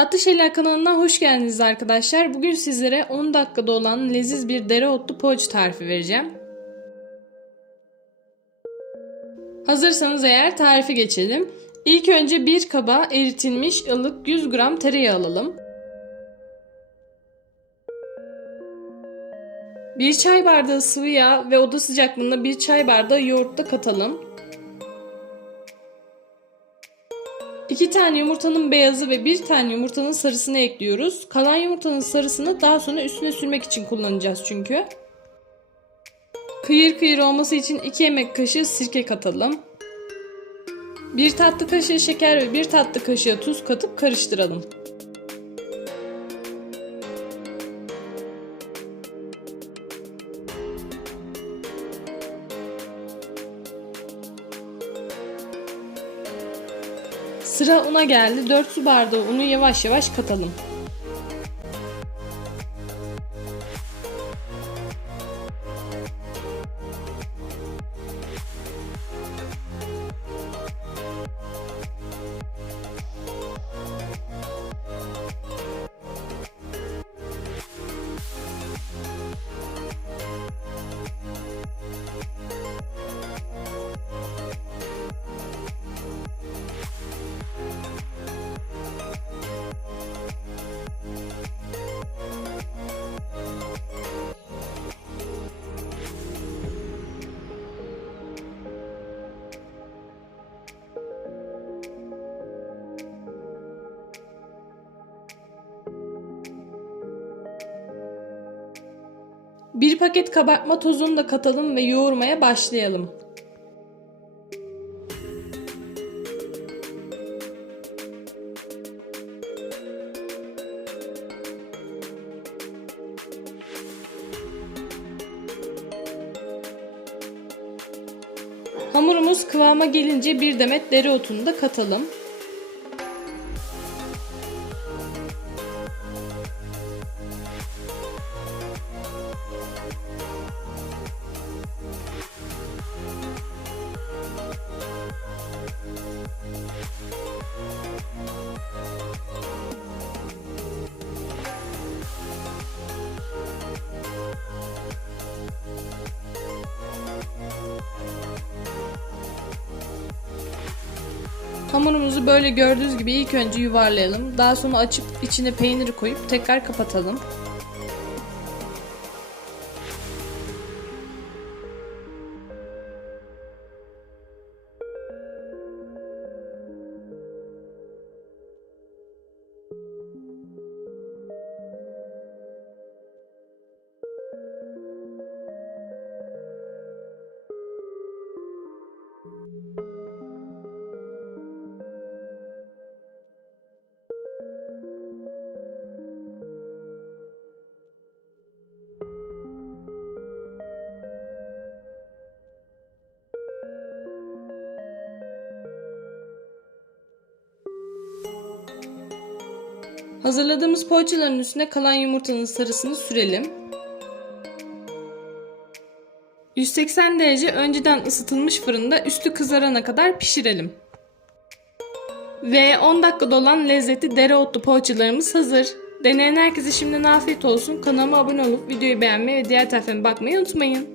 Tatlı Şeyler kanalına hoş geldiniz arkadaşlar. Bugün sizlere 10 dakikada olan leziz bir dereotlu poğaça tarifi vereceğim. Hazırsanız eğer tarifi geçelim. İlk önce bir kaba eritilmiş ılık 100 gram tereyağı alalım. Bir çay bardağı sıvı yağ ve oda sıcaklığında bir çay bardağı yoğurt da katalım. 2 tane yumurtanın beyazı ve 1 tane yumurtanın sarısını ekliyoruz. Kalan yumurtanın sarısını daha sonra üstüne sürmek için kullanacağız çünkü. Kıyır kıyır olması için 2 yemek kaşığı sirke katalım. 1 tatlı kaşığı şeker ve 1 tatlı kaşığı tuz katıp karıştıralım. Sıra una geldi. 4 su bardağı unu yavaş yavaş katalım. Bir paket kabartma tozunu da katalım ve yoğurmaya başlayalım. Hamurumuz kıvama gelince bir demet dereotunu da katalım. Hamurumuzu böyle gördüğünüz gibi ilk önce yuvarlayalım. Daha sonra açıp içine peyniri koyup tekrar kapatalım. Hazırladığımız poğaçaların üstüne kalan yumurtanın sarısını sürelim. 180 derece önceden ısıtılmış fırında üstü kızarana kadar pişirelim. Ve 10 dakikada olan lezzetli dereotlu poğaçalarımız hazır. Deneyen herkese şimdiden afiyet olsun. Kanalıma abone olup videoyu beğenmeyi ve diğer taraflarına bakmayı unutmayın.